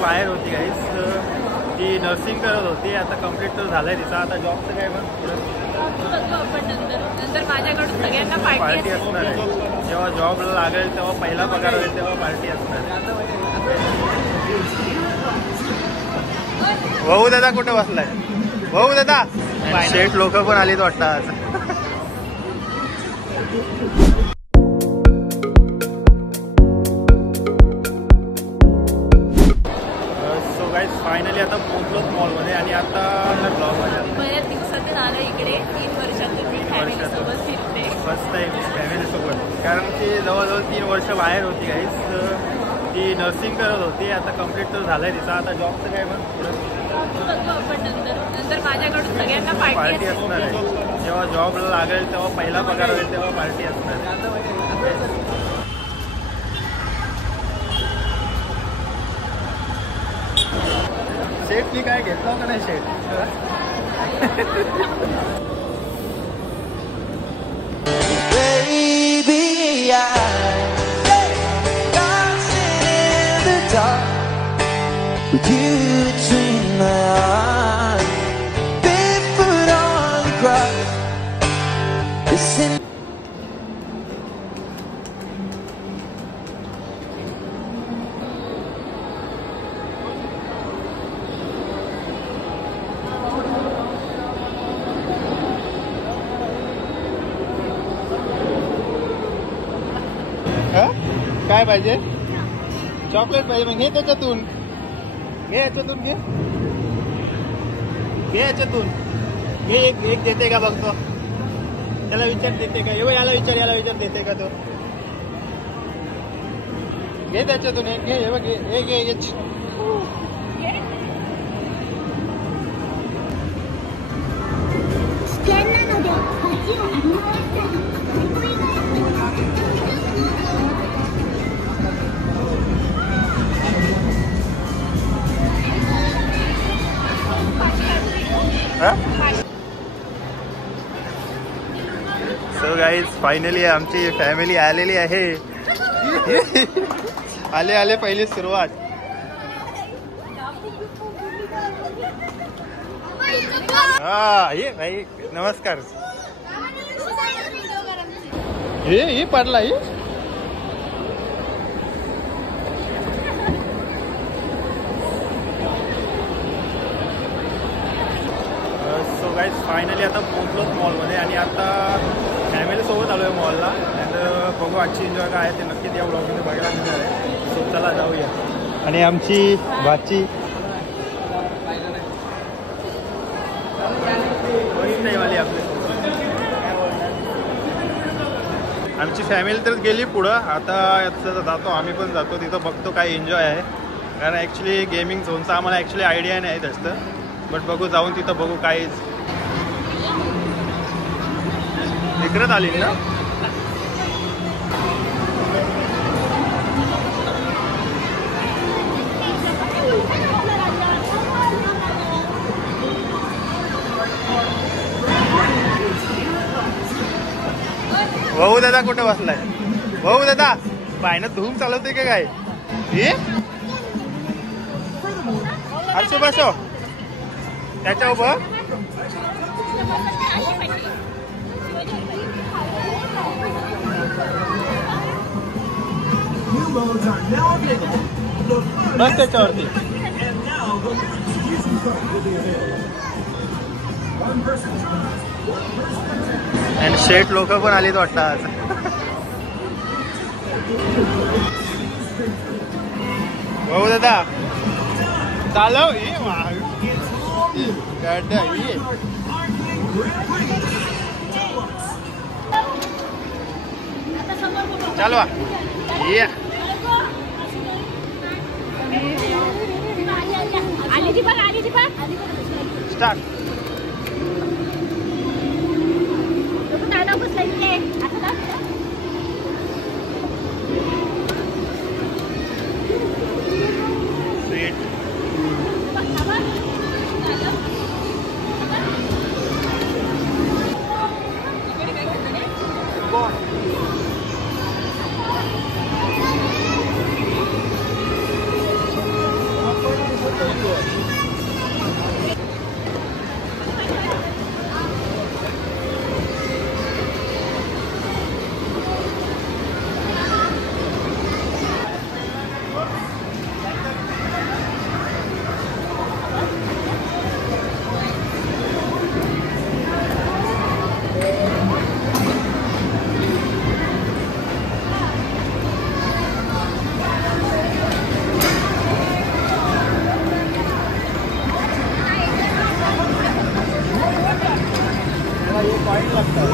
बाहेर होती गाईस, ती नर्सिंग करत होती. आता कंप्लीट तर झालंय तिचा. आता जॉबचं काय मग नंतर माझ्याकडून सगळ्यांना पार्टी असणार आहे. जेव्हा जॉबला लागेल तेव्हा पहिला पगार होईल तेव्हा पार्टी असणार आहे. भाऊ दादा कुठे बसलाय? भाऊ दादा शेठ लोक पण आलीत वाटतं आज. फायनली आता पोहोचलोच मॉलमध्ये आणि आता ब्लॉग बऱ्याच दिवसातून आलं इकडे. 3 वर्षातून मी फॅमिलीसोबत फिरते. फर्स्ट टाईम फॅमिलीसोबत, कारण की जवळजवळ 3 वर्ष बाहेर होती गाईस. ती नर्सिंग करत होती. आता कंप्लीट तर झालंय तिचा. आता जॉबचं काय मग बघू आपण नंतर माझ्याकडून सगळ्यांना पार्टी असणार आहे. जेव्हा जॉबला लागेल तेव्हा पहिला पगार होईल तेव्हा पार्टी असणार आहे. शेटनी काय घेतलं का नाही शेट? With you between my arms, barefoot on the grass, listen. काय पाहिजे? चॉकलेट पाहिजे. मग घे त्याच्यातून, घे याच्यातून, घे याच्यातून, घे. एक देते का बघतो. त्याला विचार देते का? याला विचार देते का तो? घे त्याच्यातून एक, घे. हे बघ, एक सो गाईज फायनली आमची फॅमिली आलेली आहे. आले पहिली सुरुवात. ये भाई नमस्कार. ही पडला ही. सो गाईज फायनली आता पोहोचलोच मॉलमध्ये आणि आता फॅमिलीसोबत आलो आहे मॉलला. अँड बघू आजची एन्जॉय काय आहे ते नक्कीच या ब्लॉगमध्ये बघायला मिळणार आहे. सो चला जाऊया. आणि आमची भाची वाली आमची फॅमिली तर गेली पुढं. आता जातो आम्ही पण जातो तिथं, बघतो काय एन्जॉय आहे. कारण ॲक्च्युली गेमिंग झोनचा आम्हाला ॲक्च्युली आयडिया नाही जास्त, बट बघू जाऊन तिथं बघू काय. इकडंच आली ना. भाऊ दादा कुठे बसलाय? भाऊ दादा पायनं धूम चालवते का काय? हर्षो बसो त्याच्या उभं. बस त्याच्यावरती. आणि शेठ लोक पण आलीत वाटतं आज. भाऊ दादा चालव. चालवा. स्टार्ट. फाईन लागतं.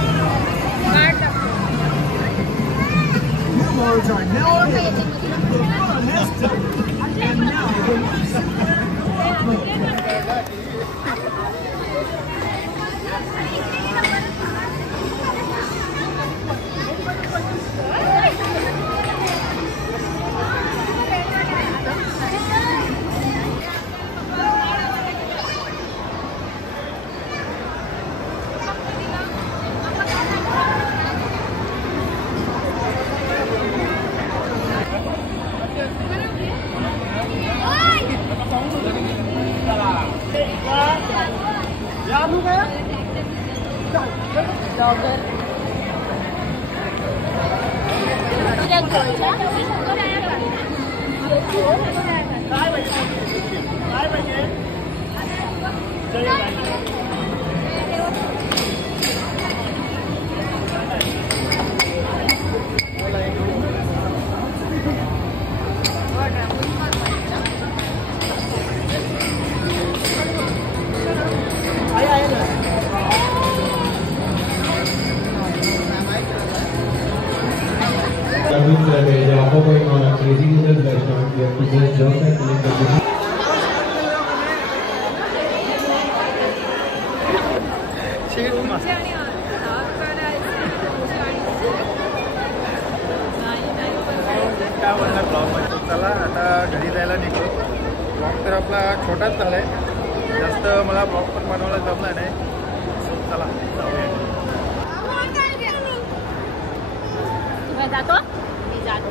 They are going on a crazy little restaurant. We have to just jump and click the video. काय बोलणार ब्लॉगमध्ये. चला आता घरी जायला निघलो. ब्लॉग तर आपला छोटाच झाला आहे, जास्त मला ब्लॉग पण बनवायला जमला नाही. सो चला जाऊया. जातो मी जातो.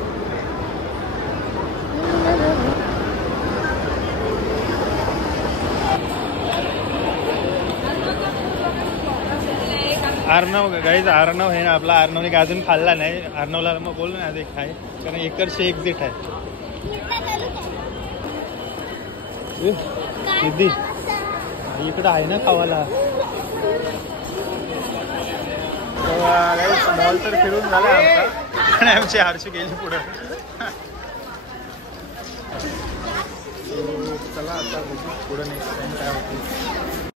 अर्णव गाईज, अर्णव आहे ना आपला. अर्णवने काय अजून खाल्ला नाही. अर्णवला मग बोललो ना एक खाय, कारण एकरशी एक्झिट आहे. सिद्धी इकडं आहे ना खावाला. मॉल तर फिरून झाला आमचा आणि आमची हर्षी गेली पुढं. चला आता पुढं नेक्स्ट टाइम काय होते.